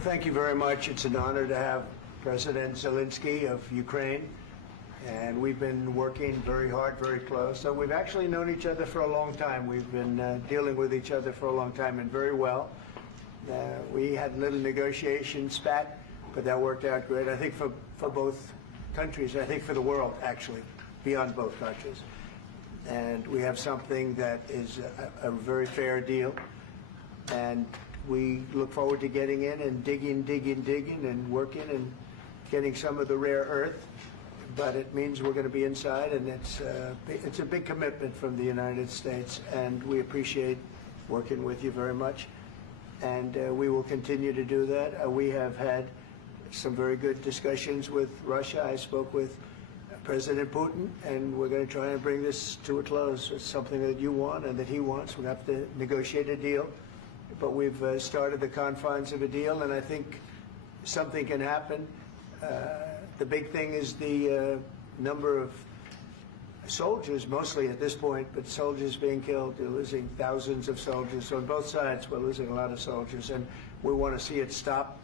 Well, thank you very much. It's an honor to have President Zelenskyy of Ukraine, and we've been working very hard, very close. So we've actually known each other for a long time. We've been dealing with each other for a long time, and very well. We had a little negotiation spat, but that worked out great. I think for both countries, I think for the world, actually, beyond both countries. And we have something that is a very fair deal. And we look forward to getting in and digging and working and getting some of the rare earth. But it means we're going to be inside, and it's a big commitment from the United States, and we appreciate working with you very much. And we will continue to do that. We have had some very good discussions with Russia. I spoke with President Putin, and we're going to try and bring this to a close. It's something that you want and that he wants. We'll have to negotiate a deal. But we've started the confines of a deal, and I think something can happen. The big thing is the number of soldiers, mostly at this point, but soldiers being killed. They're losing thousands of soldiers. So on both sides, we're losing a lot of soldiers, and we want to see it stop.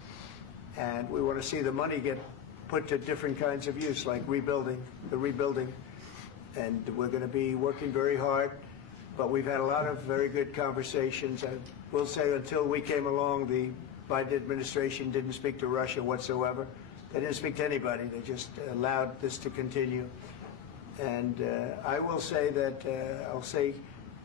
And we want to see the money get put to different kinds of use, like rebuilding. And we're going to be working very hard. But we've had a lot of very good conversations. I will say until we came along, the Biden administration didn't speak to Russia whatsoever. They didn't speak to anybody. They just allowed this to continue. And I will say that, I'll say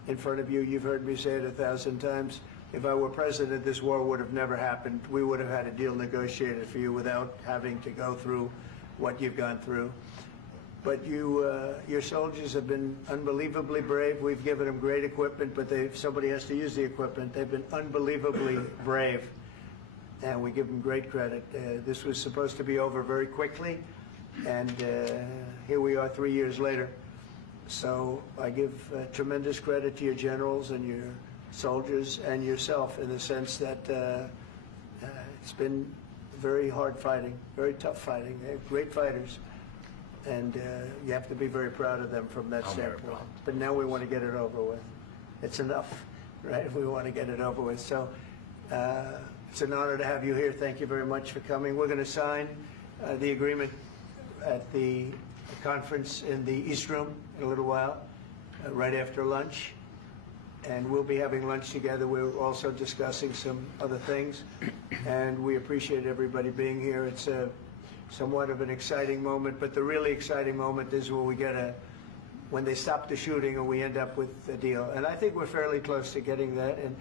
in front of you, you've heard me say it 1,000 times, if I were president, this war would have never happened. We would have had a deal negotiated for you without having to go through what you've gone through. But your soldiers have been unbelievably brave. We've given them great equipment, but somebody has to use the equipment. They've been unbelievably brave, and we give them great credit. This was supposed to be over very quickly, and here we are 3 years later. So I give tremendous credit to your generals and your soldiers and yourself, in the sense that it's been very hard fighting, very tough fighting. They're great fighters. And you have to be very proud of them from that standpoint. But now we want to get it over with. It's enough, right? We want to get it over with. So it's an honor to have you here. Thank you very much for coming. We're going to sign the agreement at the conference in the East Room in a little while, right after lunch. And we'll be having lunch together. We're also discussing some other things. And we appreciate everybody being here. It's somewhat of an exciting moment, but the really exciting moment is when they stop the shooting and we end up with a deal. And I think we're fairly close to getting that, and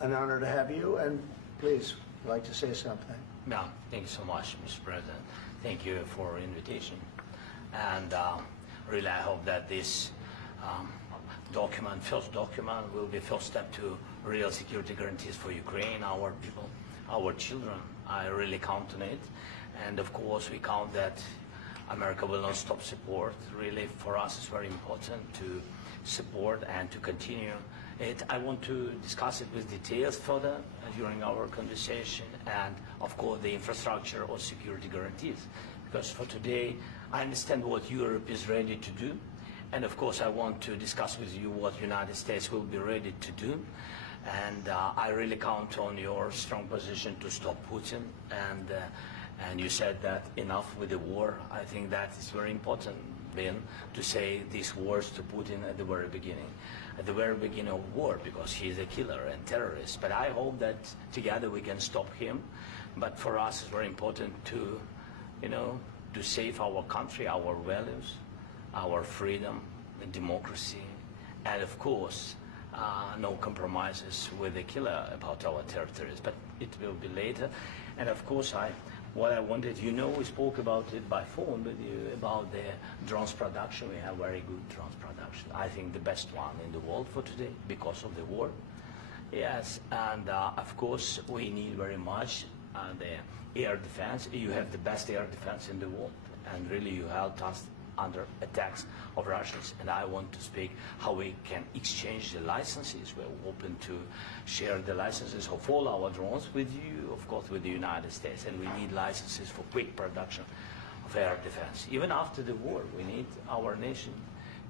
an honor to have you. And please, I'd like to say something. Yeah, thank you so much, Mr. President. Thank you for the invitation. And really, I hope that this first document, will be first step to real security guarantees for Ukraine, our people, our children. I really count on it. And of course, we count that America will not stop support. Really, for us, it's very important to support and to continue it. I want to discuss it with details further during our conversation, and of course, the infrastructure or security guarantees. Because for today, I understand what Europe is ready to do, and of course, I want to discuss with you what United States will be ready to do. And I really count on your strong position to stop Putin. And you said that enough with the war. I think that is very important, Ben, to say these words to Putin at the very beginning of war, because he is a killer and terrorist. But I hope that together we can stop him. But for us, it's very important to, to save our country, our values, our freedom, and democracy, and of course, no compromises with the killer about our territories. But it will be later. And of course, what I wanted, we spoke about it by phone with you, about the drones production. We have very good drones production. I think the best one in the world for today, because of the war. Yes, and of course, we need very much the air defense. You have the best air defense in the world, and really you helped us under attacks of Russians. And I want to speak how we can exchange the licenses. We're open to share the licenses of all our drones with you, of course, with the United States. And we need licenses for quick production of air defense. Even after the war, we need our nation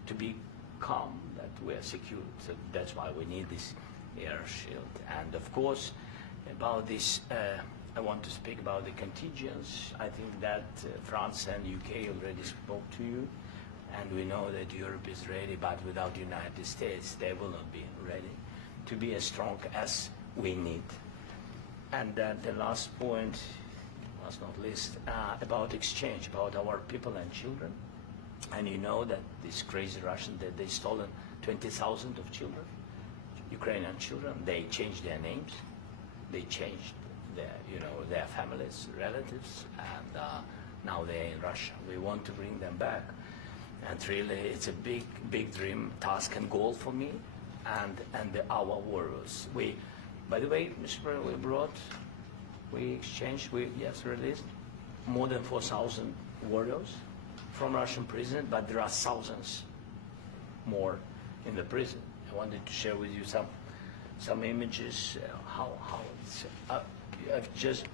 to be calm, that we are secure. So that's why we need this air shield. And of course, about this I want to speak about the contingents. I think that France and UK already spoke to you, and we know that Europe is ready, but without the United States, they will not be ready to be as strong as we need. And the last point, last not least, about exchange, about our people and children. And you know that this crazy Russian, that they stolen 20,000 of children, Ukrainian children. They changed their names, they changed their families, relatives, and now they're in Russia. We want to bring them back, and really, it's a big dream, task, and goal for me, and our warriors. By the way, Mr. President, we exchanged, released more than 4,000 warriors from Russian prison, but there are thousands more in the prison. I wanted to share with you some images. How it's. Just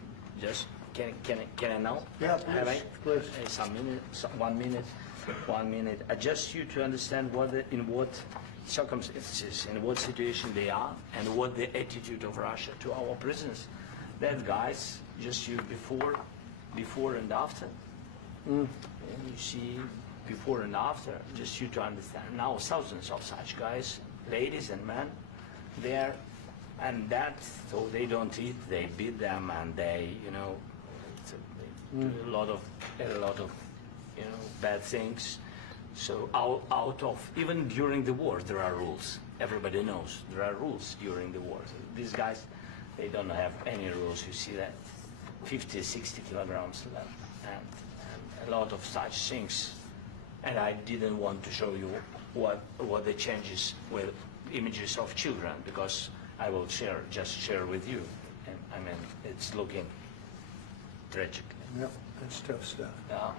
can I now? Yeah, Have I? please. Some minute, 1 minute, 1 minute. Just you to understand in what circumstances, in what situation they are, and what the attitude of Russia to our prisoners. That guys, just you before and after. And you see before and after, just you to understand. Now thousands of such guys, ladies and men, there. And that, so they don't eat, they beat them, and they, do a lot of, bad things. So out of, even during the war, there are rules. Everybody knows there are rules during the war. So these guys, they don't have any rules. You see that 50, 60 kilograms left, and a lot of such things. And I didn't want to show you what the changes with images of children, because I will just share with you. And I mean, it's looking tragic. Yep, that's tough stuff.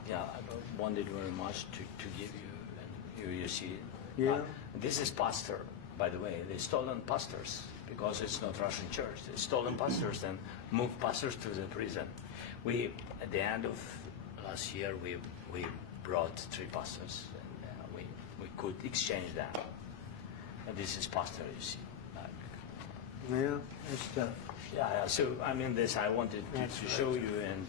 Yeah, I wanted very much to give you, and you see. Yeah. This is pastor, by the way. They stolen pastors, because it's not Russian church. They stolen pastors and moved pastors to the prison. At the end of last year, we brought 3 pastors, and we could exchange them. And this is pastor, you see. Yeah, that's tough. Yeah. So I mean, this I wanted to show you, and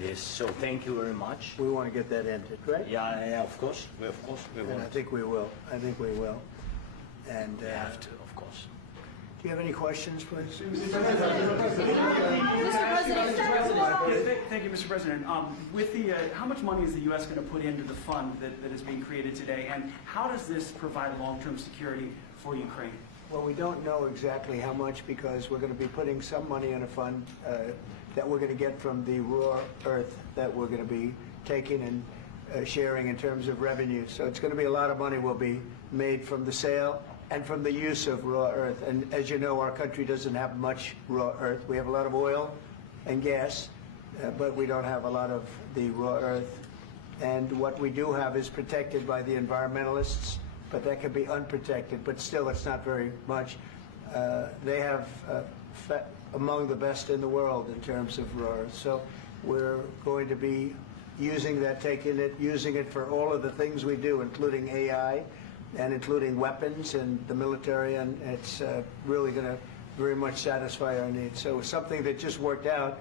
this. So thank you very much. We want to get that ended, right? Yeah, of course. We And will. I think we will. And We have to, of course. do you have any questions, please? Thank you, Mr. President. With how much money is the U.S. going to put into the fund that is being created today, and how does this provide long-term security for Ukraine? Well, we don't know exactly how much, because we're going to be putting some money in a fund that we're going to get from the raw earth that we're going to be taking and sharing in terms of revenue. So it's going to be a lot of money will be made from the sale and from the use of raw earth. And as you know, our country doesn't have much raw earth. We have a lot of oil and gas, but we don't have a lot of the raw earth. And what we do have is protected by the environmentalists, but that can be unprotected, but still it's not very much. They have among the best in the world in terms of raw earth. So we're going to be using that, using it for all of the things we do, including AI and including weapons and the military, and it's really going to very much satisfy our needs. So it's something that just worked out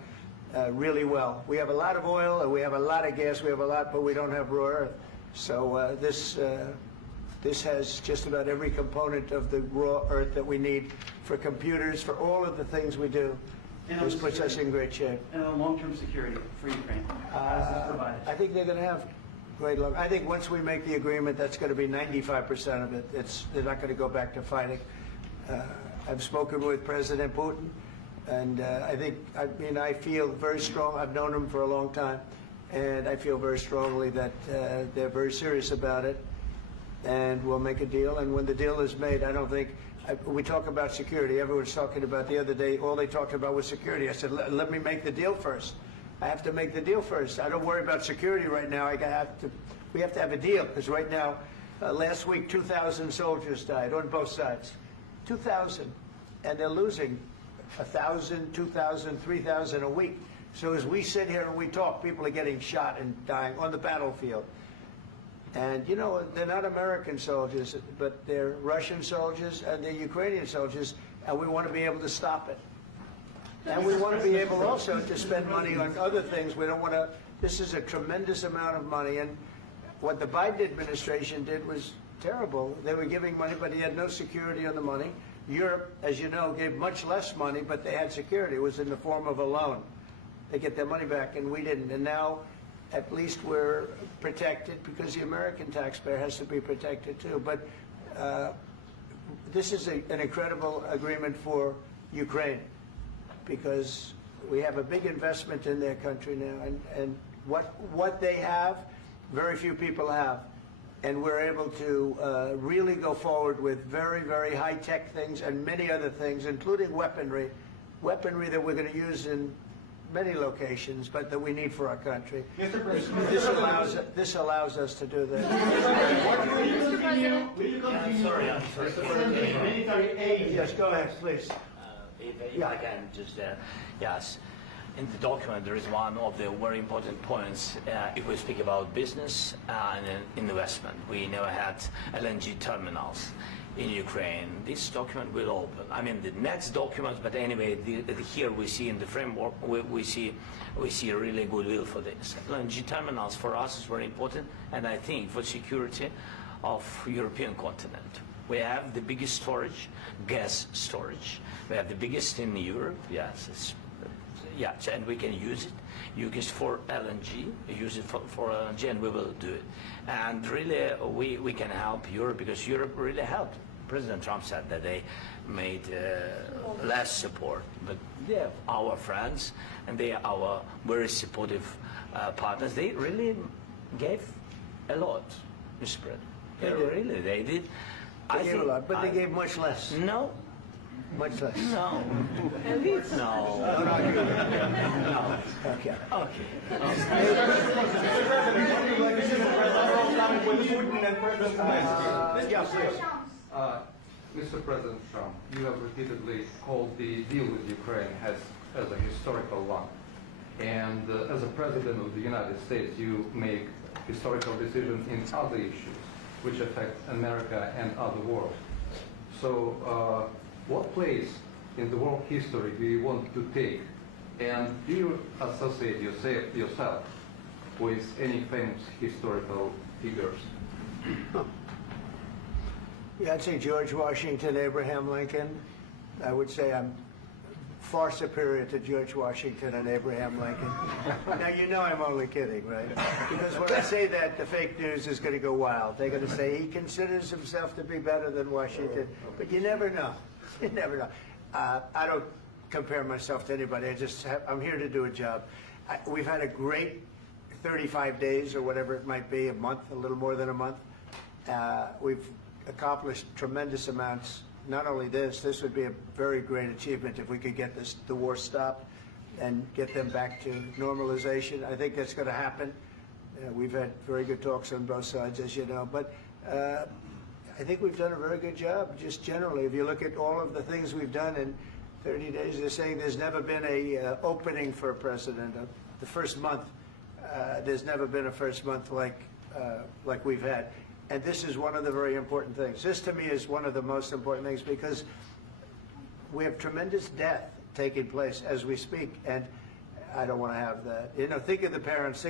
really well. We have a lot of oil, and we have a lot of gas, but we don't have raw earth. So this has just about every component of the raw earth that we need for computers, for all of the things we do. This puts us in great shape. And on long-term security for Ukraine, how is this provided? I think they're going to have great luck. I think once we make the agreement, that's going to be 95% of it. They're not going to go back to fighting. I've spoken with President Putin, and I feel very strong. I've known him for a long time, and I feel very strongly that they're very serious about it. And we'll make a deal. And when the deal is made, I don't think we talk about security. Everyone's talking about the other day. All they talked about was security. I said, let me make the deal first. I have to make the deal first. I don't worry about security right now. We have to have a deal, because right now, last week, 2,000 soldiers died on both sides. 2,000, and they're losing 1,000, 2,000, 3,000 a week. So as we sit here and we talk, people are getting shot and dying on the battlefield. And, they're not American soldiers, but they're Russian soldiers and they're Ukrainian soldiers, and we want to be able to stop it. And we want to be able also to spend money on other things. We don't want to, this is a tremendous amount of money. And what the Biden administration did was terrible. They were giving money, but he had no security on the money. Europe, as you know, gave much less money, but they had security. It was in the form of a loan. They get their money back, and we didn't. And now, at least we're protected because the American taxpayer has to be protected too. But this is an incredible agreement for Ukraine because we have a big investment in their country now, and what they have, very few people have. And we're able to really go forward with very, very high-tech things and many other things, including weaponry that we're going to use in many locations, but that we need for our country. Mr. President, This allows us to do that. will you continue Sorry. sending military aid? Yes, go ahead, please. If I can just, yes. In the document, there is one of the very important points. If we speak about business and investment, we never had LNG terminals in Ukraine. This document will open. I mean, the next document, but anyway, here we see in the framework, we see really goodwill for this. LNG terminals for us is very important, and I think for security of European continent. We have the biggest storage, gas storage. We have the biggest in Europe. Yes, and we can use it. Use it for LNG. Use it for LNG, and we will do it. And really, we can help Europe because Europe really helped. President Trump said that they made less support, but they are our friends and they are our very supportive partners. They really gave a lot, Mr. President. They did. They gave a lot, but they gave much less. No. Much less. No. No. No. Okay. Mr. President Trump, you have repeatedly called the deal with Ukraine as a historical one. And as a President of the United States, you make historical decisions in other issues which affect America and other world. So what place in the world history do you want to take? And do you associate yourself with any famous historical figures? Yeah, I'd say George Washington, Abraham Lincoln. I would say I'm far superior to George Washington and Abraham Lincoln. Now, you know I'm only kidding, right? Because when I say that, the fake news is going to go wild. They're going to say he considers himself to be better than Washington. But you never know. You never know. I don't compare myself to anybody. I'm here to do a job. We've had a great 35 days or whatever it might be, a month, a little more than a month. We've accomplished tremendous amounts. Not only this would be a very great achievement if we could get the war stopped and get them back to normalization. I think that's going to happen. We've had very good talks on both sides, as you know. But I think we've done a very good job, just generally. If you look at all of the things we've done in 30 days, they're saying there's never been a opening for a president. The first month, there's never been a first month like we've had. And this is one of the very important things. This, to me, is one of the most important things because we have tremendous death taking place as we speak, and I don't want to have that. You know, think of the parents,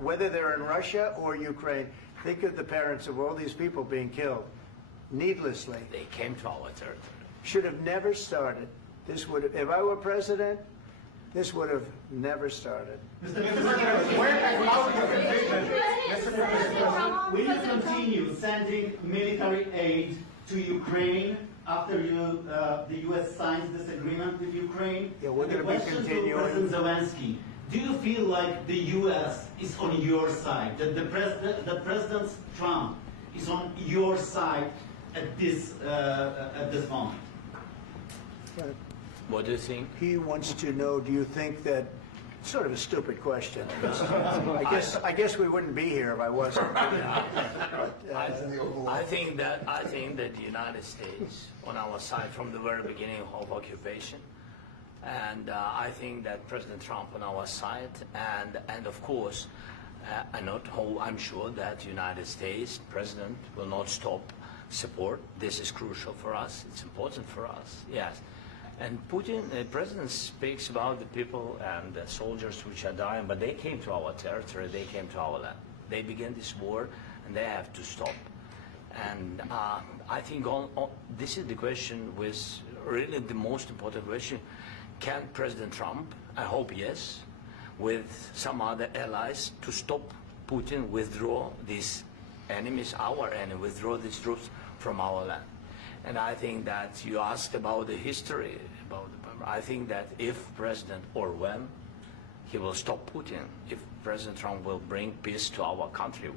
whether they're in Russia or Ukraine, think of the parents of all these people being killed needlessly. They came to our territory. Should have never started. This would have, if I were president, this would have never started. Mr. President, will you continue sending military aid to Ukraine after the U.S. signs this agreement with Ukraine? Yeah, we're going to be continuing. To President Zelenskyy, do you feel like the U.S. is on your side, that President Trump is on your side at this moment? What do you think? He wants to know, do you think that, sort of a stupid question. I guess we wouldn't be here if I wasn't. I think that the United States on our side from the very beginning of occupation, and I think that President Trump on our side, and of course, I'm sure that the United States President will not stop support. This is crucial for us. It's important for us. Yes. And Putin, the president speaks about the people and the soldiers which are dying, but they came to our territory, they came to our land. They began this war, and they have to stop. And I think this is the question, with really the most important question. Can President Trump, I hope yes, with some other allies, to stop Putin, withdraw these enemies, our enemy, withdraw these troops from our land? And I think that you asked about the history, I think that if President, or when, he will stop Putin, if President Trump will bring peace to our country,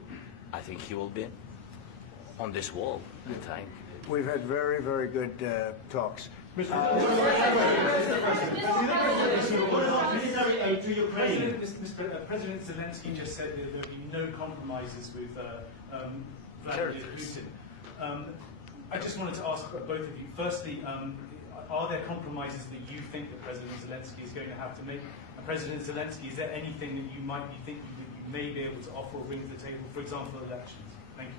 I think he will be on this wall, I think. We've had very, very good talks. What about military aid to Ukraine? President Zelenskyy just said that there will be no compromises with Vladimir Putin. I just wanted to ask both of you, firstly, are there compromises that you think that President Zelenskyy is going to have to make? And President Zelenskyy, is there anything that you might be thinking that you may be able to offer or bring to the table, for example, elections? Thank you.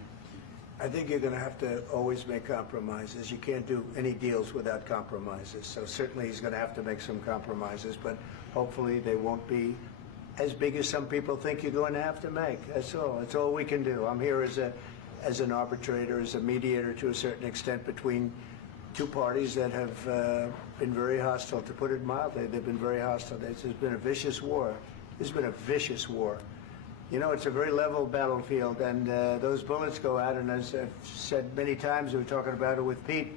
I think you're going to have to always make compromises. You can't do any deals without compromises. So certainly he's going to have to make some compromises, but hopefully they won't be as big as some people think you're going to have to make. That's all. That's all we can do. I'm here as an arbitrator, as a mediator to a certain extent between two parties that have been very hostile, to put it mildly. They've been very hostile. There's been a vicious war. There's been a vicious war. You know, it's a very level battlefield, and those bullets go out, and as I've said many times, we were talking about it with Pete,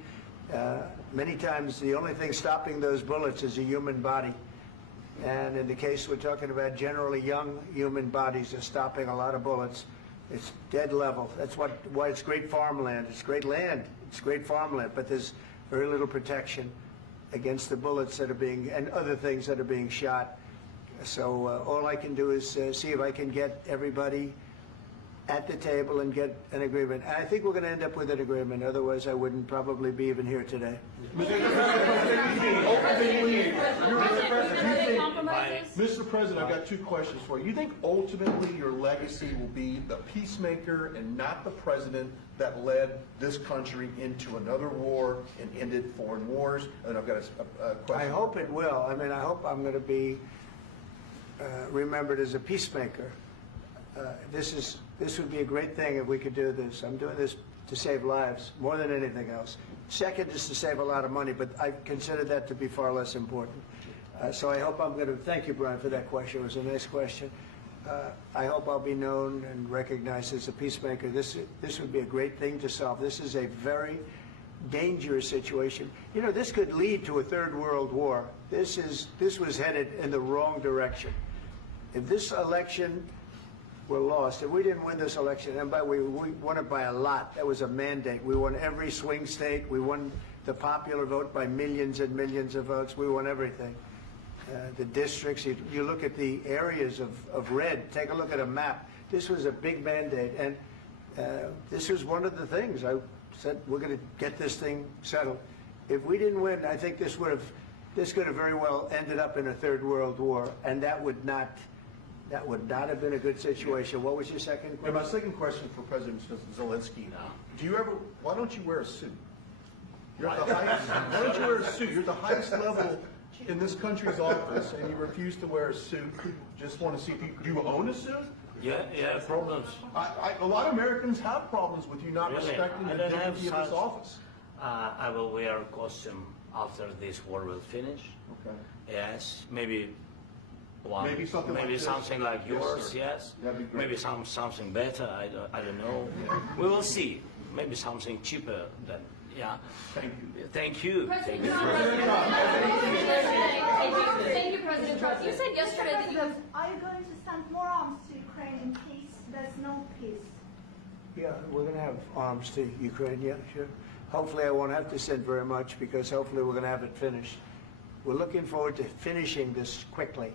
many times the only thing stopping those bullets is a human body. And in the case we're talking about, generally young human bodies are stopping a lot of bullets. It's dead level. That's why it's great farmland. It's great land. It's great farmland, but there's very little protection against the bullets that are being, and other things that are being shot. So all I can do is see if I can get everybody at the table and get an agreement. And I think we're going to end up with an agreement. Otherwise, I wouldn't probably be even here today. Mr. President, I've got two questions for you. You think ultimately your legacy will be the peacemaker and not the president that led this country into another war and ended foreign wars? And I've got a question. I hope it will. I mean, I hope I'm going to be remembered as a peacemaker. This would be a great thing if we could do this. I'm doing this to save lives more than anything else. Second is to save a lot of money, but I consider that to be far less important. So I hope I'm going to, thank you, Brian, for that question. It was a nice question. I hope I'll be known and recognized as a peacemaker. This would be a great thing to solve. This is a very dangerous situation. You know, this could lead to a third world war. This was headed in the wrong direction. If this election were lost, if we didn't win this election, and we won it by a lot, that was a mandate. We won every swing state. We won the popular vote by millions and millions of votes. We won everything. The districts, you look at the areas of red, take a look at a map. This was a big mandate, and this was one of the things. I said, we're going to get this thing settled. If we didn't win, I think this could have very well ended up in a third world war, and that would not have been a good situation. What was your second question? And my second question for President Zelenskyy. Why don't you wear a suit? You're at the highest, why don't you wear a suit? You're at the highest level in this country's office, and you refuse to wear a suit. Just want to see if do you own a suit? Yeah, problems. A lot of Americans have problems with you not Really? respecting the dignity of this office. I will wear a costume after this war will finish. Okay. Yes, maybe one. Maybe something like this. Something like Yes, yours. sir. Yes. That'd be great. Maybe something better. I don't know. We will see. Maybe something cheaper than. Yeah. Thank you. Thank you. President Trump. Thank you, President Trump. You said yesterday that you have. Are you going to send more arms to Ukraine in case there's no peace? Yeah, we're going to have arms to Ukraine, yeah, sure. Hopefully I won't have to send very much, because hopefully we're going to have it finished. We're looking forward to finishing this quickly.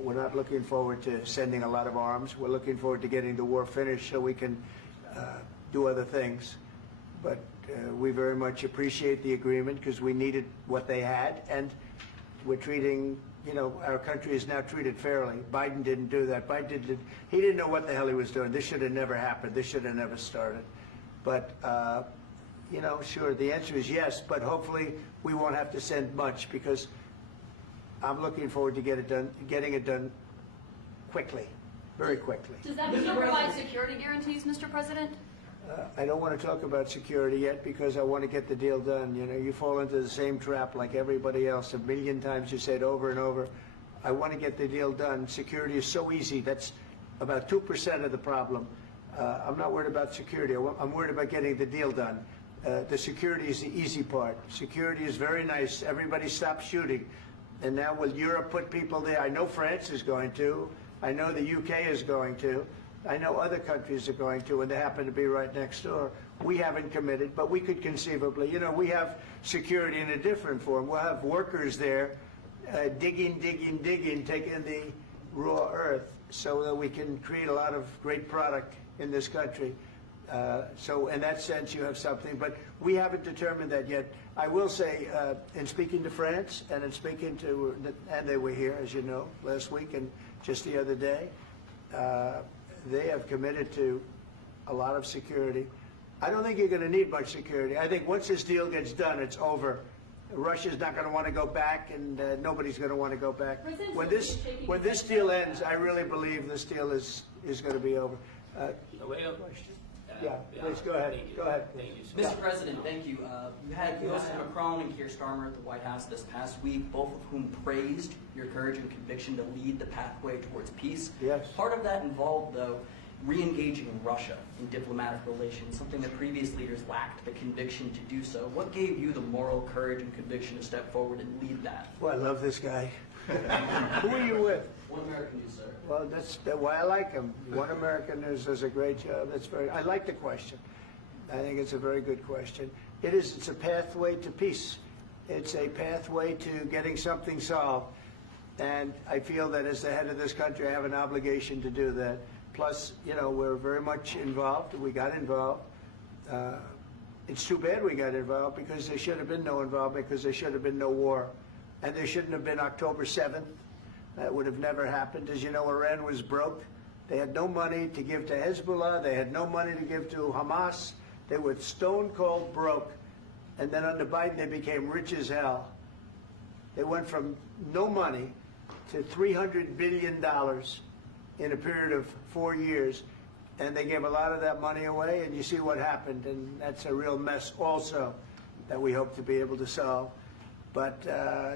We're not looking forward to sending a lot of arms. We're looking forward to getting the war finished so we can do other things. But we very much appreciate the agreement, because we needed what they had, and we're treating, you know, our country is now treated fairly. Biden didn't do that. He didn't know what the hell he was doing. This should have never happened. This should have never started. But, you know, sure, the answer is yes, but hopefully we won't have to send much because I'm looking forward to getting it done quickly, very quickly. Does that mean you'll provide security guarantees, Mr. President? I don't want to talk about security yet because I want to get the deal done. You know, you fall into the same trap like everybody else. A million times you say it over and over. I want to get the deal done. Security is so easy. That's about 2% of the problem. I'm not worried about security. I'm worried about getting the deal done. The security is the easy part. Security is very nice. Everybody stopped shooting. And now will Europe put people there? I know France is going to. I know the UK is going to. I know other countries are going to, and they happen to be right next door. We haven't committed, but we could conceivably. You know, we have security in a different form. We'll have workers there digging, taking the raw earth so that we can create a lot of great product in this country. So in that sense, you have something, but we haven't determined that yet. I will say, in speaking to France and in speaking to, and they were here, as you know, last week and just the other day, they have committed to a lot of security. I don't think you're going to need much security. I think once this deal gets done, it's over. Russia's not going to want to go back, and nobody's going to want to go back. When this deal ends, I really believe this deal is going to be over. Yeah, please go ahead. Go ahead. Thank you, Mr. President, thank you. You had President Macron and Keir Starmer at the White House this past week, both of whom praised your courage and conviction to lead the pathway towards peace. Yes. Part of that involved, though, re-engaging Russia in diplomatic relations, something that previous leaders lacked the conviction to do so. What gave you the moral courage and conviction to step forward and lead that? Well, I love this guy. Who are you with? One American News, sir. Well, that's why I like him. One American News does a great job. I like the question. I think it's a very good question. It's a pathway to peace. It's a pathway to getting something solved. And I feel that as the head of this country, I have an obligation to do that. Plus, you know, we're very much involved. We got involved. It's too bad we got involved because there should have been no involvement because there should have been no war. And there shouldn't have been October 7th. That would have never happened. As you know, Iran was broke. They had no money to give to Hezbollah. They had no money to give to Hamas. They were stone cold broke. And then under Biden, they became rich as hell. They went from no money to $300 billion in a period of 4 years. And they gave a lot of that money away, and you see what happened. And that's a real mess also that we hope to be able to solve. But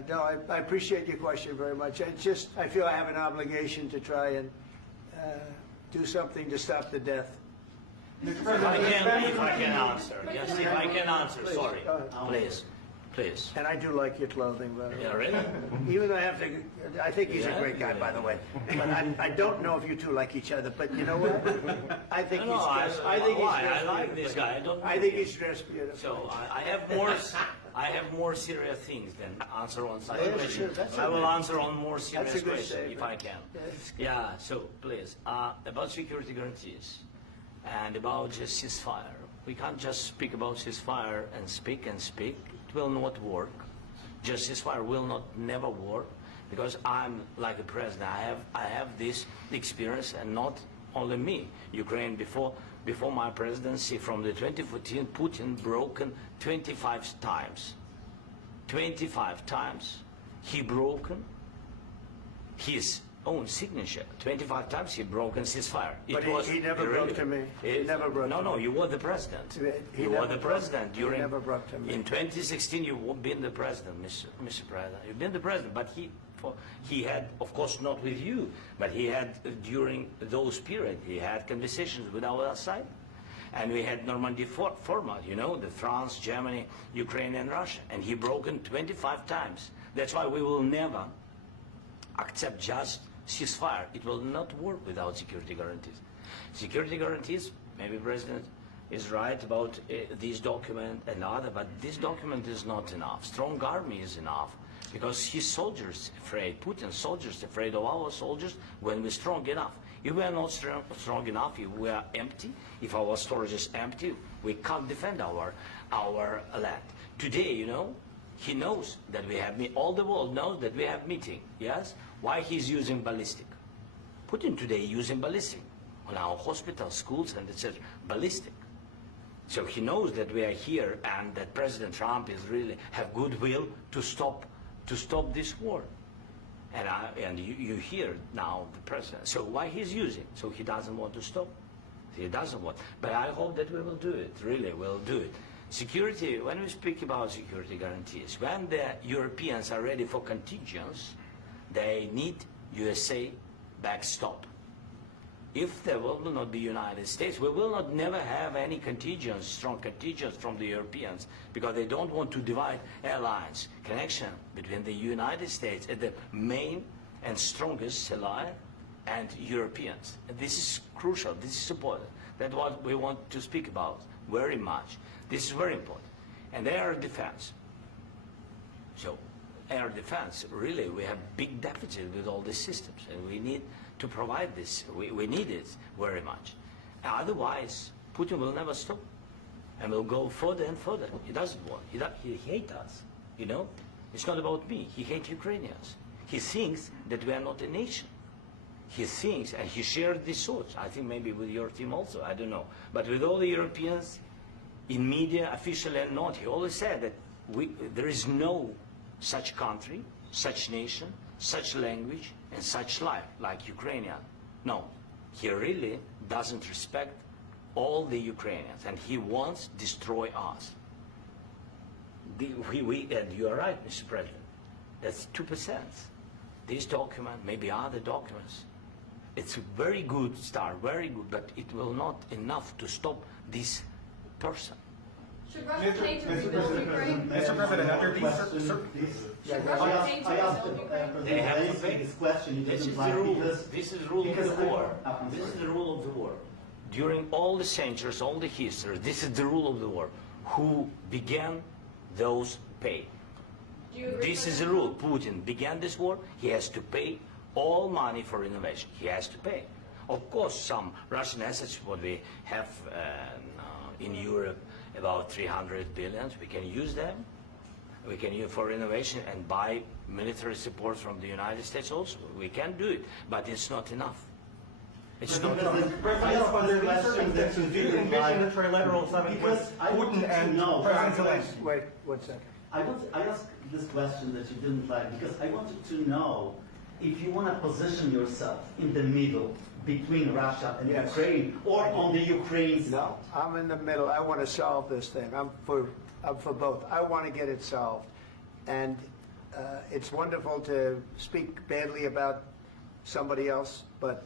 no, I appreciate your question very much. It's just, I feel I have an obligation to try and do something to stop the death. If I can answer, yes, if I can answer, Please, sorry, go ahead. please. And I do like your clothing, by the way. Yeah, really? Even though I think he's a great guy, by the way. But I don't know if you two like each other, but you know what? I think he's dressed. I like this guy. I think he's dressed beautiful. So I have more serious things than answer on side Yeah, question. sure, that's I will okay. answer on more serious That's a good question statement. if I can. That's good. Yeah, so please, about security guarantees and about just ceasefire. We can't just speak about ceasefire and speak. It will not work. Just ceasefire will never work because I'm like the president. I have this experience, and not only me. Ukraine before my presidency, from the 2014, Putin broken 25 times. 25 times he broken his own signature. 25 times he broken ceasefire. But he never broke to me. He never broke to me. No, you were the president. You were the president during. He never broke to me. In 2016, you've been the president, Mr. President. You've been the president, but he had, of course, not with you, but he had during those periods. He had conversations with our side, and we had Normandy format. You know, the France, Germany, Ukraine, and Russia, and he broken 25 times. That's why we will never accept just ceasefire. It will not work without security guarantees. Security guarantees, maybe President is right about this document and other, but this document is not enough. Strong army is enough because his soldiers afraid, Putin's soldiers afraid of our soldiers when we're strong enough. If we are not strong enough, if we are empty, if our storage is empty, we can't defend our land. Today, you know, he knows that we have, all the world knows that we have meeting, yes? Why he's using ballistic? Putin today using ballistic on our hospitals, schools, and etc. Ballistic. So he knows that we are here and that President Trump is really have goodwill to stop this war. And you hear now the president. So why he's using? So he doesn't want to stop. He doesn't want. But I hope that we will do it. Really, we'll do it. Security. When we speak about security guarantees, when the Europeans are ready for contingents, they need USA backstop. If there will not be United States, we will not never have any contingents, strong contingents from the Europeans, because they don't want to divide alliance, connection between the United States and the main and strongest ally and Europeans. And this is crucial, this is important. That's what we want to speak about very much. This is very important. And air defense. So air defense, really, we have big deficit with all these systems, and we need to provide this. We need it very much. Otherwise, Putin will never stop, and will go further and further. He doesn't want. He hates us. You know, it's not about me. He hates Ukrainians. He thinks that we are not a nation. He thinks, and he shared these thoughts. I think maybe with your team also. I don't know, but with all the Europeans, in media, officially and not, he always said that there is no such country, such nation, such language, and such life like Ukrainian. No, he really doesn't respect all the Ukrainians, and he wants to destroy us. And you are right, Mr. President. That's 2%. This document, maybe other documents, it's a very good start, very good, but it will not enough to stop this person. Should Russia pay to rebuild Ukraine? Mr. President, under these Should Russia pay to I asked rebuild Ukraine? They have to Zelensky pay. this question. He This doesn't is the like rule. because This is the rule of because the war. I'm This is sorry. the rule of the war. During all the centuries, all the history, this is the rule of the war. Who began, those pay. Do you agree This with is that? the rule. Putin began this war. He has to pay all money for innovation. He has to pay. Of course, some Russian assets, what we have in Europe, about 300 billion, we can use them. We can use for innovation and buy military support from the United States also. We can do it, but it's not enough. It's not enough. I asked other questions that you do you didn't envision a like trilateral summit because with I Putin wanted to and know. President Zelensky? Wait 1 second. I asked this question that you didn't like because I wanted to know if you want to position yourself in the middle between Russia and Yes. Ukraine or on the Ukraine side. No, I'm in the middle. I want to solve this thing. I'm for both. I want to get it solved. And it's wonderful to speak badly about somebody else, but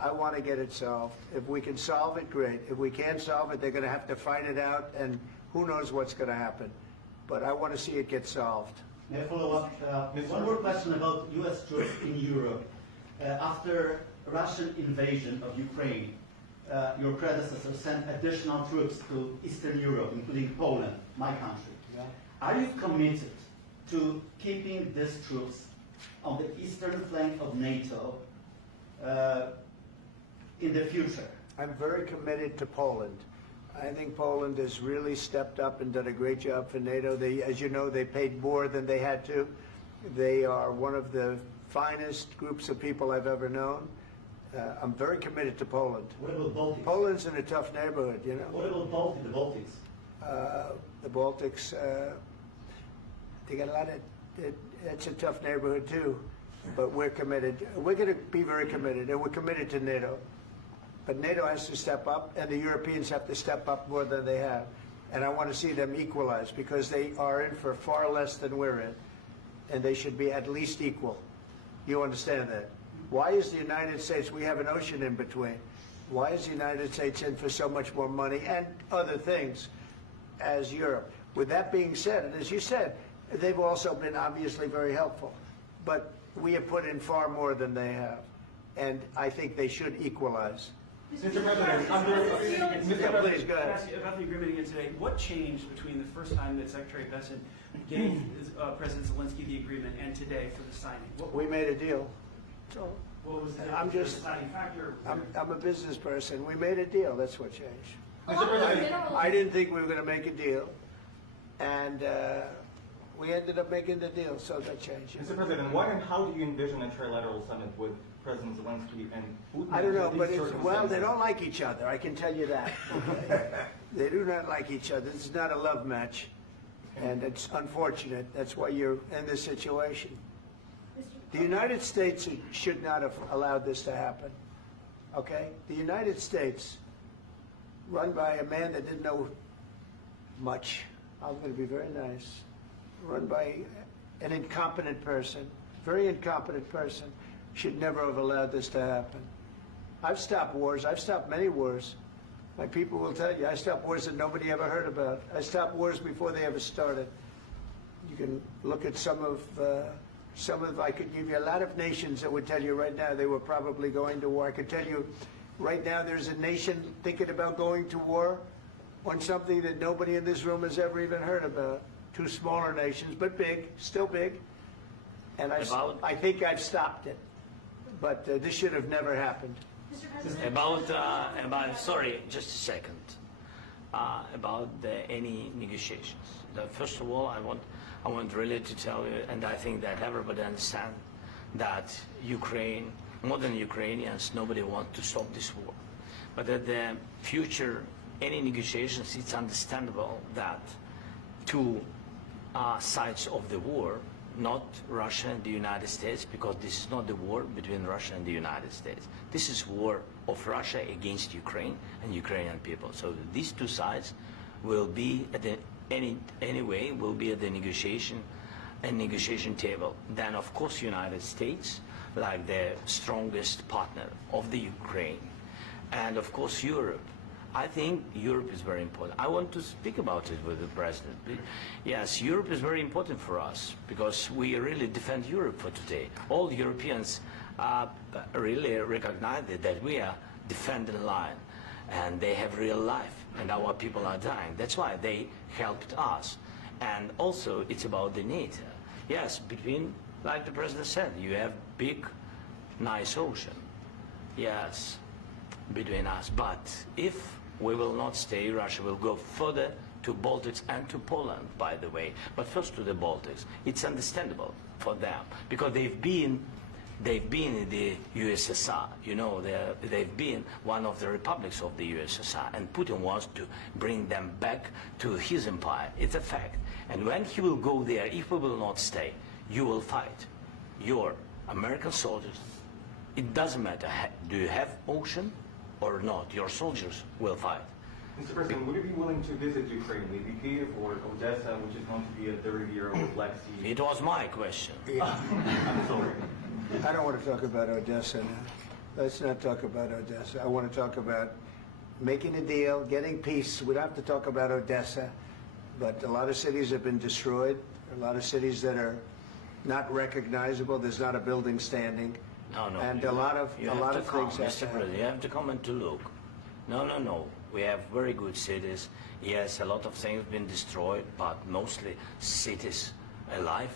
I want to get it solved. If we can solve it, great. If we can't solve it, they're going to have to fight it out, and who knows what's going to happen. But I want to see it get solved. May I follow up? One more question about U.S. troops in Europe. After Russian invasion of Ukraine, your predecessor sent additional troops to Eastern Europe, including Poland, my country. Yeah. Are you committed to keeping these troops on the eastern flank of NATO in the future? I'm very committed to Poland. I think Poland has really stepped up and done a great job for NATO. They, as you know, they paid more than they had to. They are one of the finest groups of people I've ever known. I'm very committed to Poland. What about Baltics? Poland's in a tough neighborhood, you know. What about the Baltics? The Baltics, they got a lot of, it's a tough neighborhood too, but we're committed. We're going to be very committed, and we're committed to NATO. But NATO has to step up, and the Europeans have to step up more than they have. And I want to see them equalize, because they are in for far less than we're in, and they should be at least equal. You understand that? Why is the United States, we have an ocean in between, why is the United States in for so much more money and other things as Europe? With that being said, and as you said, they've also been obviously very helpful, but we have put in far more than they have, and I think they should equalize. Mr. President, Please, go ahead. About the agreement again today, what changed between the first time that Secretary Bessent gave President Zelensky the agreement and today for the signing? We made a deal. So What was the I'm just- deciding factor? I'm a business person. We made a deal. That's what changed. Mr. President, I didn't think we were going to make a deal, and we ended up making the deal, so that changed. Mr. President, what and how do you envision a trilateral summit with President Zelensky and Putin? I don't know, under but these well, they circumstances? don't like each other. I can tell you that. Okay? They do not like each other. This is not a love match, and it's unfortunate. That's why you're in this situation. The United States should not have allowed this to happen, okay? The United States, run by a man that didn't know much, I'm going to be very nice, run by an incompetent person, very incompetent person, should never have allowed this to happen. I've stopped wars. I've stopped many wars. My people will tell you, I stopped wars that nobody ever heard about. I stopped wars before they ever started. You can look at some of, I could give you a lot of nations that would tell you right now they were probably going to war. I could tell you right now there's a nation thinking about going to war on something that nobody in this room has ever even heard about. Two smaller nations, but big, still big. And I think I've stopped it. But this should have never happened. Mr. President, Sorry, just a second. About any negotiations. First of all, I want really to tell you, and I think that everybody understands that Ukraine, more than Ukrainians, nobody wants to stop this war. But at the future, any negotiations, it's understandable that two sides of the war, not Russia and the United States, because this is not the war between Russia and the United States. This is war of Russia against Ukraine and Ukrainian people. So these two sides will be at the anyway will be at the negotiation table. Then of course United States, like the strongest partner of the Ukraine, and of course Europe. I think Europe is very important. I want to speak about it with the President. Yes, Europe is very important for us because we really defend Europe for today. All Europeans really recognize that we are defending line and they have real life and our people are dying. That's why they helped us. And also it's about the need. Yes, between, like the President said, you have big, nice ocean. Yes, between us. But if we will not stay, Russia will go further to Baltics and to Poland, by the way. But first to the Baltics. It's understandable for them because they've been in the USSR. You know, they've been one of the republics of the USSR, and Putin wants to bring them back to his empire. It's a fact. And when he will go there, if we will not stay, you will fight. Your American soldiers, it doesn't matter, do you have ocean or not, your soldiers will fight. Mr. President, would you be willing to visit Ukraine, maybe Kyiv or Odessa, which is going to be a 30-year-old Black Sea? It was my question. I'm sorry. I don't want to talk about Odessa now. Let's not talk about Odessa. I want to talk about making a deal, getting peace. We don't have to talk about Odessa, but a lot of cities have been destroyed. A lot of cities that are not recognizable. There's not a building standing. No. And a lot of things have to happen. You have to come and to look. No. We have very good cities. Yes, a lot of things have been destroyed, but mostly cities alive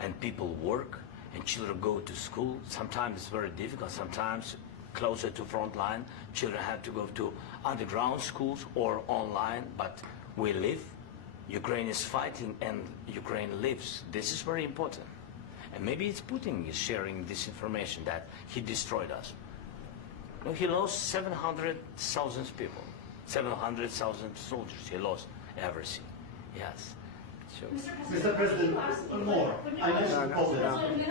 and people work and children go to school. Sometimes it's very difficult. Sometimes closer to front line, children have to go to underground schools or online, but we live. Ukraine is fighting and Ukraine lives. This is very important. And maybe it's Putin is sharing this information that he destroyed us. No, he lost 700,000 people, 700,000 soldiers. He lost everything. Yes. So. Mr. President, one more. I mentioned Poland.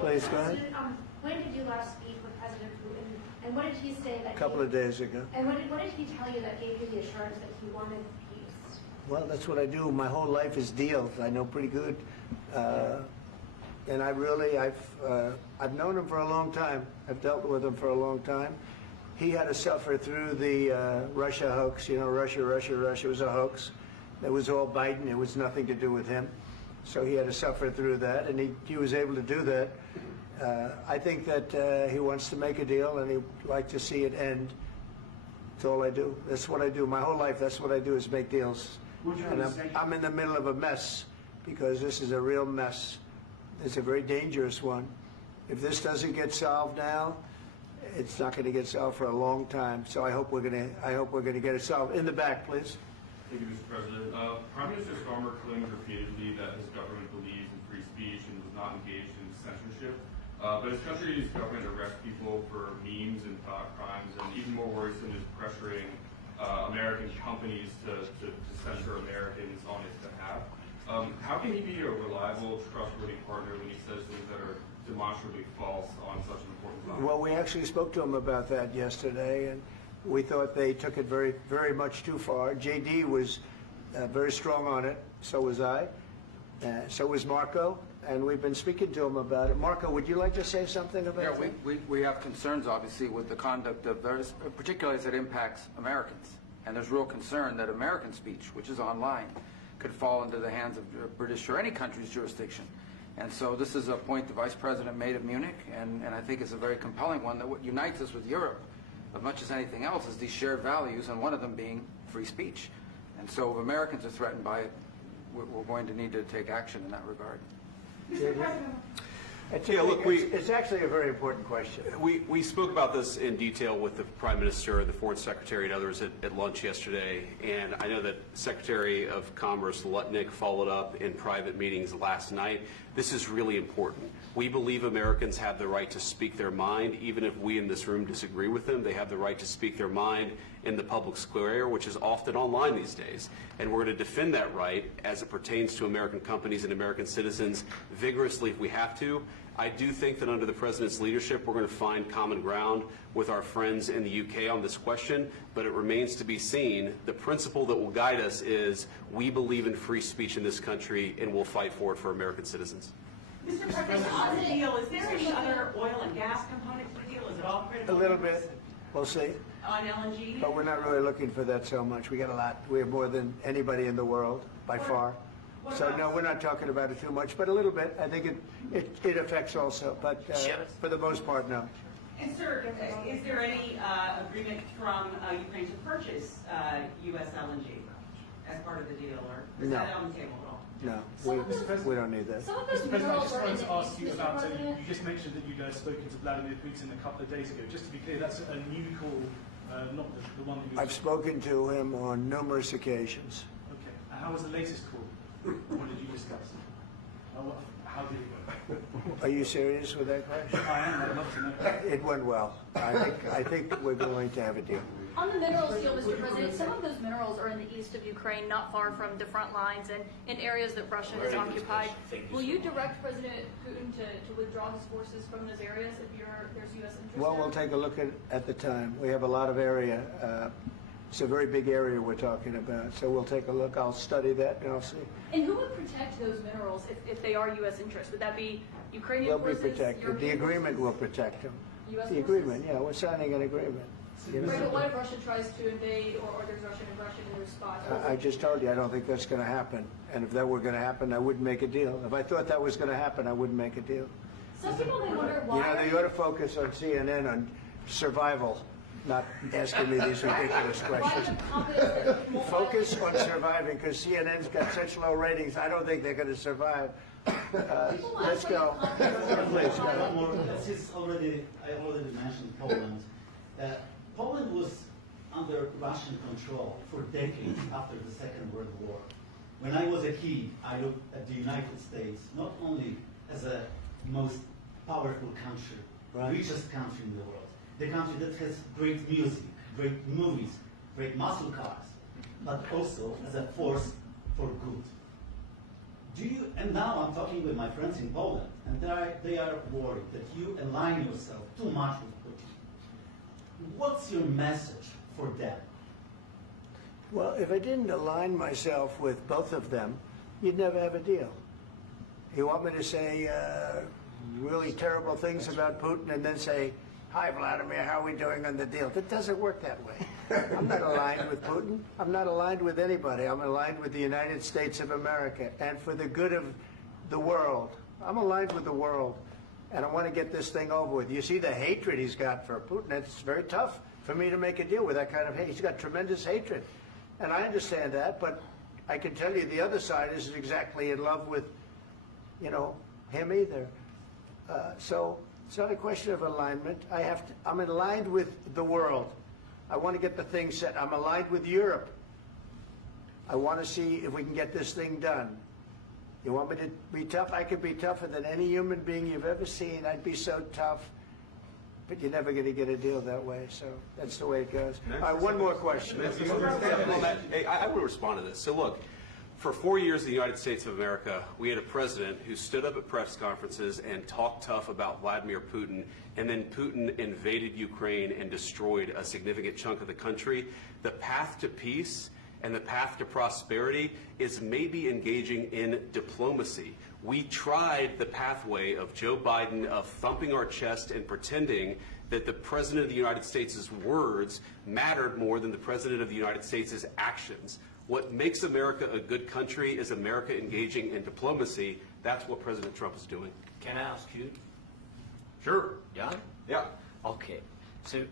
Please, go ahead. When did you last speak with President Putin, and what did he say that? A couple of days ago. And what did he tell you that gave you the assurance that he wanted peace? Well, that's what I do. My whole life is deals. I know pretty good. And I've known him for a long time. I've dealt with him for a long time. He had to suffer through the Russia hoax. You know, Russia was a hoax. It was all Biden. It was nothing to do with him. So he had to suffer through that, and he was able to do that. I think that he wants to make a deal, and he'd like to see it end. That's all I do. That's what I do. My whole life, that's what I do is make deals. And I'm in the middle of a mess because this is a real mess. It's a very dangerous one. If this doesn't get solved now, it's not going to get solved for a long time. So I hope we're going to get it solved. In the back, please. Thank you, Mr. President. Prime Minister Starmer claimed repeatedly that his government believes in free speech and was not engaged in censorship. But his country's government arrests people for memes and thought crimes, and even more worrisome is pressuring American companies to censor Americans on his behalf. How can he be a reliable, trustworthy partner when he says things that are demonstrably false on such an important topic? Well, we actually spoke to him about that yesterday, and we thought they took it very, very much too far. JD was very strong on it. So was I. So was Marco. And we've been speaking to him about it. Marco, would you like to say something about that? We have concerns, obviously, with the conduct of those, particularly as it impacts Americans. And there's real concern that American speech, which is online, could fall into the hands of British or any country's jurisdiction. And so this is a point the Vice President made at Munich, and I think it's a very compelling one, that what unites us with Europe, as much as anything else, is these shared values, and one of them being free speech. And so if Americans are threatened by it, we're going to need to take action in that regard. Mr. President. It's actually a very important question. We spoke about this in detail with the Prime Minister, the Foreign Secretary, and others at lunch yesterday, and I know that Secretary of Commerce Lutnick followed up in private meetings last night. This is really important. We believe Americans have the right to speak their mind, even if we in this room disagree with them. They have the right to speak their mind in the public square, which is often online these days. And we're going to defend that right as it pertains to American companies and American citizens vigorously if we have to. I do think that under the President's leadership, we're going to find common ground with our friends in the UK on this question, but it remains to be seen. The principle that will guide us is we believe in free speech in this country, and we'll fight for it for American citizens. Mr. President, on the deal, is there any other oil and gas component to the deal? Is it all critical? A little bit. We'll see. On LNG? But we're not really looking for that so much. We got a lot. We have more than anybody in the world, by far. So no, we're not talking about it too much, but a little bit. I think it affects also, but for the most part, no. And sir, is there any agreement from Ukraine to purchase U.S. LNG as part of the deal, or is that on the table at all? No, we don't need that. Some of those Mr. President, I minerals just are wanted in to ask the you East, about, Mr. President. you just mentioned that you'd spoken to Vladimir Putin a couple of days ago. Just to be clear, that's a new call, not the one that you... I've spoken to him on numerous occasions. Okay. And how was the latest call? What did you discuss? How did it go? Are you serious with that question? I am. I'd love to know. It went well. I think we're going to have a deal. On the minerals deal, Mr. President, some of those minerals are in the east of Ukraine, not far from the front lines and in areas that Russia has occupied. Will you direct President Putin to withdraw his forces from those areas if there's U.S. interest? Well, we'll take a look at the time. We have a lot of area. It's a very big area we're talking about, so we'll take a look. I'll study that and I'll see. And who would protect those minerals if they are U.S. interest? Would that be Ukrainian They'll be forces? protected. The European agreement forces? will protect them. U.S. The agreement, yeah, we're signing an agreement. You know? Right, but what if Russia tries to invade or there's Russian aggression in their spots? I just told you, I don't think that's going to happen. And if that were going to happen, I wouldn't make a deal. If I thought that was going to happen, I wouldn't make a deal. Some people may wonder You why. know, they ought to focus on CNN on survival, not asking me these ridiculous questions. Focus on surviving, because CNN's got such low ratings, I don't think they're going to survive. Let's go. Please, go. I already mentioned Poland. Poland was under Russian control for decades after the Second World War. When I was a kid, I looked at the United States not only as a most powerful country, richest country in the world, the country that has great music, great movies, great muscle cars, but also as a force for good. And now I'm talking with my friends in Poland, and they are worried that you align yourself too much with Putin. What's your message for them? Well, if I didn't align myself with both of them, you'd never have a deal. You want me to say really terrible things about Putin and then say, "Hi, Vladimir, how are we doing on the deal?" That doesn't work that way. I'm not aligned with Putin. I'm not aligned with anybody. I'm aligned with the United States of America and for the good of the world. I'm aligned with the world, and I want to get this thing over with. You see the hatred he's got for Putin. It's very tough for me to make a deal with that kind of hate. He's got tremendous hatred, and I understand that, but I can tell you the other side isn't exactly in love with, him either. So it's not a question of alignment. I'm aligned with the world. I want to get the thing set. I'm aligned with Europe. I want to see if we can get this thing done. You want me to be tough? I could be tougher than any human being you've ever seen. I'd be so tough. but you're never going to get a deal that way. So that's the way it goes. All right, one more question. Hey, I want to respond to this. So look, for 4 years in the United States of America, we had a president who stood up at press conferences and talked tough about Vladimir Putin, and then Putin invaded Ukraine and destroyed a significant chunk of the country. The path to peace and the path to prosperity is maybe engaging in diplomacy. We tried the pathway of Joe Biden of thumping our chest and pretending that the President of the United States' words mattered more than the President of the United States' actions. What makes America a good country is America engaging in diplomacy. That's what President Trump is doing. Can I ask you? Sure. Yeah? Yeah. Okay. So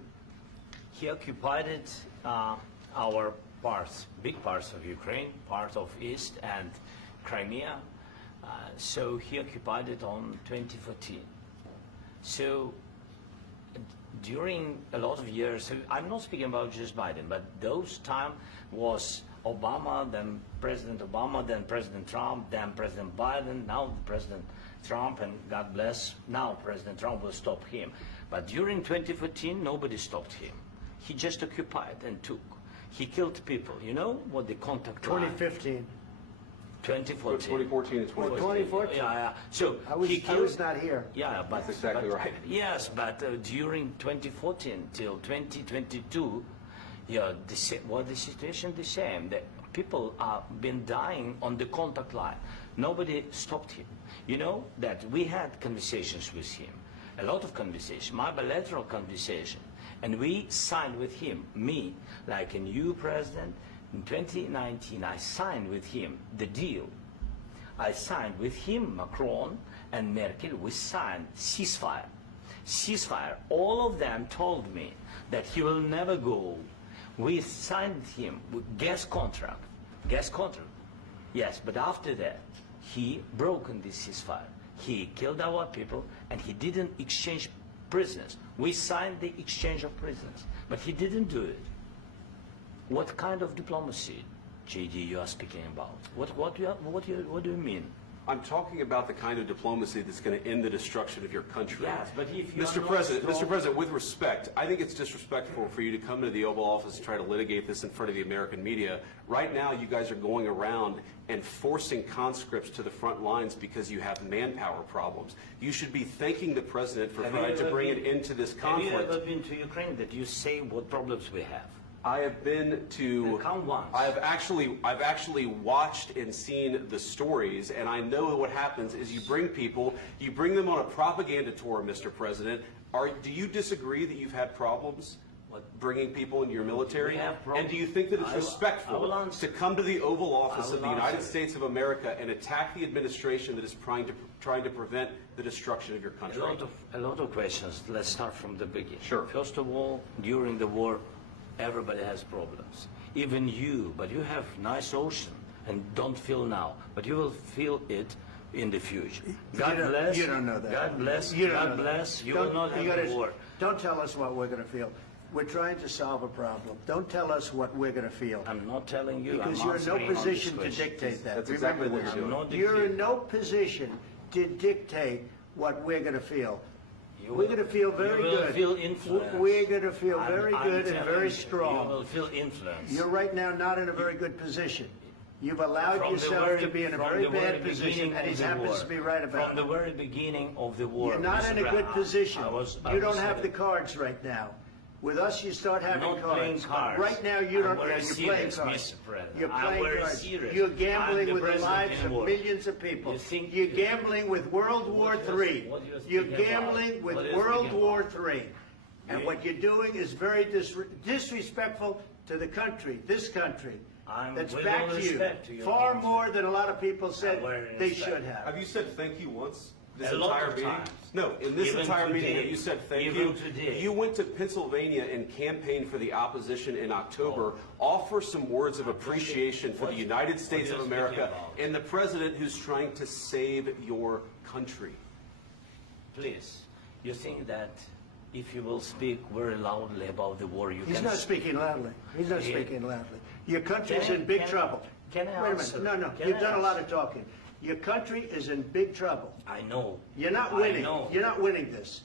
he occupied our parts, big parts of Ukraine, part of East and Crimea. So he occupied it on 2014. So during a lot of years, so I'm not speaking about just Biden, but those time was Obama, then President Obama, then President Trump, then President Biden, now President Trump, and God bless, now President Trump will stop him. But during 2014, nobody stopped him. He just occupied and took. He killed people. You know what the contact line? 2015. 2014 2014. and 2014. 2014. Yeah. So I was he killed, not here. Yeah, but that's exactly right. Yes, but during 2014 till 2022, yeah, the situation the same. The people are been dying on the contact line. Nobody stopped him. You know that we had conversations with him, a lot of conversations, my bilateral conversation, and we signed with him, me, like a new president. In 2019, I signed with him the deal. I signed with him, Macron and Merkel, we signed ceasefire. Ceasefire. All of them told me that he will never go. We signed him with gas contract. Gas contract. Yes, but after that, he broken this ceasefire. He killed our people and he didn't exchange prisoners. We signed the exchange of prisoners, but he didn't do it. What kind of diplomacy, JD, you are speaking about? What do you mean? I'm talking about the kind of diplomacy that's going to end the destruction of your country. Yes, but if you Mr. President, with respect, I think it's disrespectful for you to come to the Oval Office and try to litigate this in front of the American media. Right now, you guys are going around and forcing conscripts to the front lines because you have manpower problems. You should be thanking the President for trying to bring an end to this conflict. Have you ever been to Ukraine that you say what problems we have? I have been to. Count once. I've actually watched and seen the stories, and I know what happens is you bring people, you bring them on a propaganda tour, Mr. President. Do you disagree that you've had problems bringing people into your military? And do you think that it's respectful to come to the Oval Office of the United States of America and attack the administration that is trying to prevent the destruction of your country? A lot of questions. Let's start from the beginning. Sure. First of all, during the war, everybody has problems. Even you, but you have nice ocean and don't feel now, but you will feel it in the future. God bless. You don't know that. God bless. You don't God know bless. that. You will not have a war. Don't tell us what we're going to feel. We're trying to solve a problem. Don't tell us what we're going to feel. I'm not telling you. Because I'm you're in no answering on position to this question. dictate that. That's Remember exactly what this. you're doing. You're in no position to dictate what we're going to feel. You We're going to feel very you will good. Feel influence. We're going to feel very I'm good and telling very you, strong. You will feel influence. You're right now not in a very good position. You've allowed From the yourself very- to be in a from very the very bad position, beginning and of he the happens war. to be right about From it. the very beginning of the war. You're not Mr. in a good Brown, position. I You don't was have the cards right now. With us, you start having not playing cards. cards. Right now, you don't. I'm very You're playing serious, cards. Mr. President. You're I'm playing very cards. serious. You're I'm gambling the with the president lives in of war. millions of people. You think- You're gambling with World War III. what you're You're speaking gambling about? with What you're World speaking War about? III. And what you're doing is very disrespectful to the country, this country. That's with back all to you. respect to your Far country. more than a lot of people said very they respect. should have. Have you said thank you once? This A lot entire of meeting? times. No, in this Even entire meeting, today. have you said thank Even you? today. You went to Pennsylvania and campaigned for the opposition in October. Offer some words of appreciation for the United States of you America speaking about? and the president who's trying to save your country. Please, you think that if you will speak very loudly about the war, you He's can... not speaking loudly. He's not He- speaking loudly. Your country's Can I- in big can I- trouble. can I Wait a answer? minute. No, Can you've I done a lot answer? of talking. Your country is in big trouble. I know. You're not I winning. know. You're not winning this.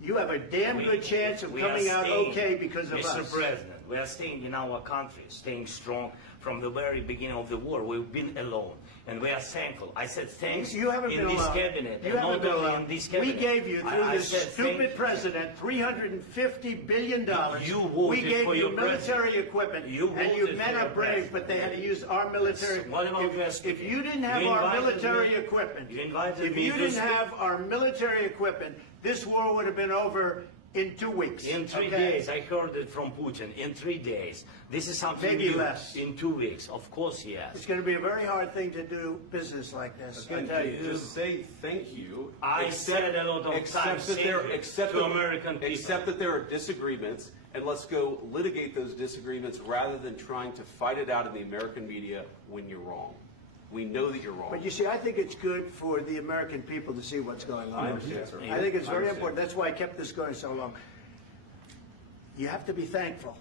you have a damn good chance of coming out okay because of us. Mr. President, we are staying in our country, staying strong from the very beginning of the war. We've been alone, and we are thankful. I said thanks You haven't in been this alone. cabinet, You and haven't not been only alone. in this We cabinet. gave you, through I this said stupid president, $350 billion. You voted we gave for you your military president. equipment, You and you voted men for are your brave, president. but they had to use our military. What about If you didn't have You our invited military me- equipment, you invited if me you to didn't speak. have our military equipment, this war would have been over in 2 weeks. In 3 okay? days, I heard it from Putin. In 3 days, this is something Maybe new. less. In 2 weeks, of course, yes. It's going to be a very hard thing to do business like this. I tell you. Just say thank you. I said a lot of times that there, thank you accept to that- American people. Accept that there are disagreements, and let's go litigate those disagreements rather than trying to fight it out in the American media when you're wrong. We know that you're wrong. But you see, I think it's good for the American people to see what's going on. I understand, sir. I think it's I very understand. important. That's why I kept this going so long. You have to be thankful.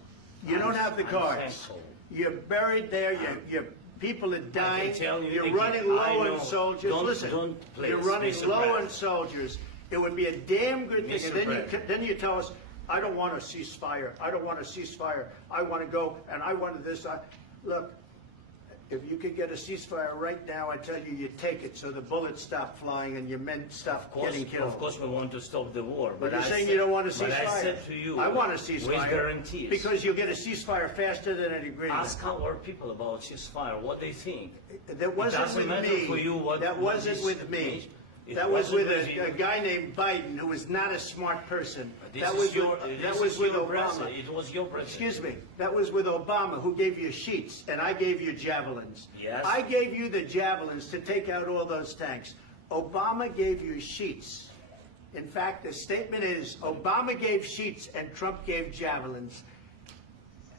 You don't have the I'm cards. thankful. You're buried there. Your people are dying. tell you You're again, running I low know. on soldiers. Don't- Listen, don't please, you're running Mr. low on President. soldiers. It would be a damn good thing. Mr. And then President. then you tell us, I don't want a ceasefire. I don't want a ceasefire. I want to go, and I wanted this. Look, if you could get a ceasefire right now, I tell you, you take it so the bullets stop flying and your men stop getting killed. Of course, we want to stop the war. But you're I saying said- you don't want a ceasefire. But I said to you, I want a ceasefire. with guarantees. Because you'll get a ceasefire faster than an agreement. Ask our people about ceasefire, what they think. That wasn't it doesn't with matter me. for you what That what wasn't this with me. means. It That was wasn't with you. a guy named Biden who was not a smart person. This That is was your- with, this that is was with your Obama. president. It was your president. Excuse me. That was with Obama, who gave you sheets, and I gave you javelins. Yes. I gave you the javelins to take out all those tanks. Obama gave you sheets. In fact, the statement is Obama gave sheets and Trump gave javelins.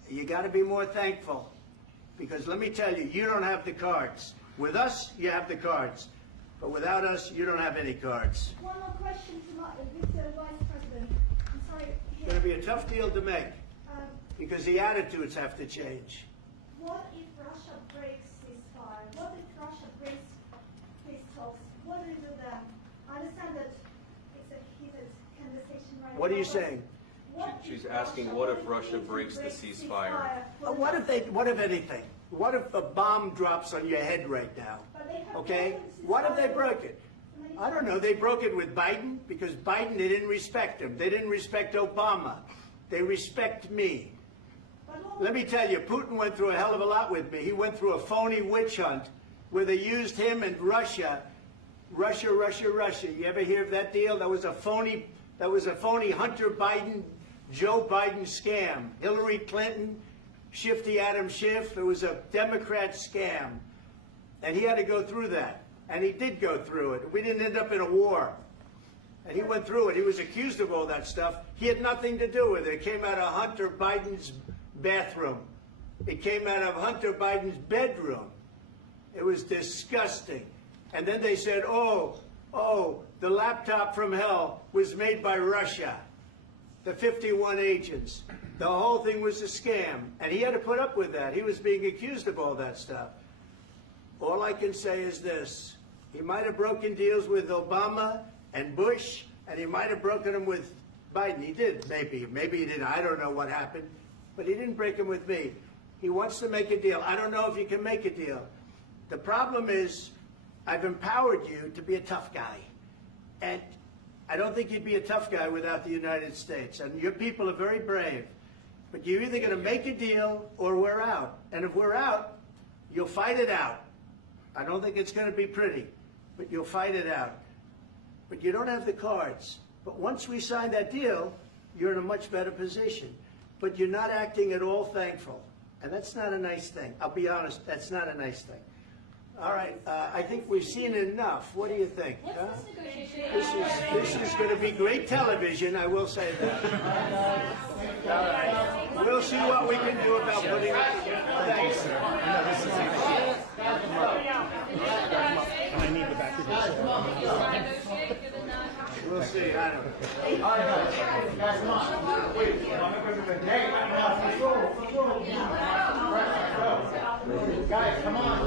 You got to be more thankful, because let me tell you, you don't have the cards. With us, you have the cards. But without us, you don't have any cards. One more question to Mr. Vice President. I'm sorry. It's going to be a tough deal to make, Um, because the attitudes have to change. what if Russia breaks ceasefire? What if Russia breaks peace talks? What do you do then? I understand that it's a heated conversation right now. What are you but saying? what if She's asking, what if Russia Putin breaks the breaks ceasefire? What if anything? What if a bomb drops on your head right now? But they have Okay? broken What if they ceasefire broke it? many I don't know. They broke it with Biden because Biden, they didn't respect him. They didn't respect Obama. They respect me. Let me tell you, Putin went through a hell of a lot with me. He went through a phony witch hunt where they used him and Russia. Russia. You ever hear of that deal? That was a phony Hunter Biden, Joe Biden scam. Hillary Clinton, Shifty Adam Schiff. It was a Democrat scam. And he had to go through that. And he did go through it. We didn't end up in a war. And he went through it. He was accused of all that stuff. He had nothing to do with it. It came out of Hunter Biden's bathroom. It came out of Hunter Biden's bedroom. It was disgusting. And then they said, oh, the laptop from hell was made by Russia. The 51 agents. The whole thing was a scam. And he had to put up with that. He was being accused of all that stuff. All I can say is this. He might have broken deals with Obama and Bush, and he might have broken them with Biden. He did, maybe. Maybe he didn't. I don't know what happened. But he didn't break them with me. He wants to make a deal. I don't know if you can make a deal. The problem is, I've empowered you to be a tough guy. And I don't think you'd be a tough guy without the United States. And your people are very brave. But you're either going to make a deal or we're out. And if we're out, you'll fight it out. I don't think it's going to be pretty, but you'll fight it out. But you don't have the cards. But once we sign that deal, you're in a much better position. But you're not acting at all thankful. And that's not a nice thing. I'll be honest, that's not a nice thing. All right, I think we've seen enough. What do you think? Huh? This is going to be great television, I will say that. All right. We'll see what we can do about putting it together. Thanks, sir. I need the back of this. We'll see. I don't know. Guys, come on. Wait, hey, guys, come on.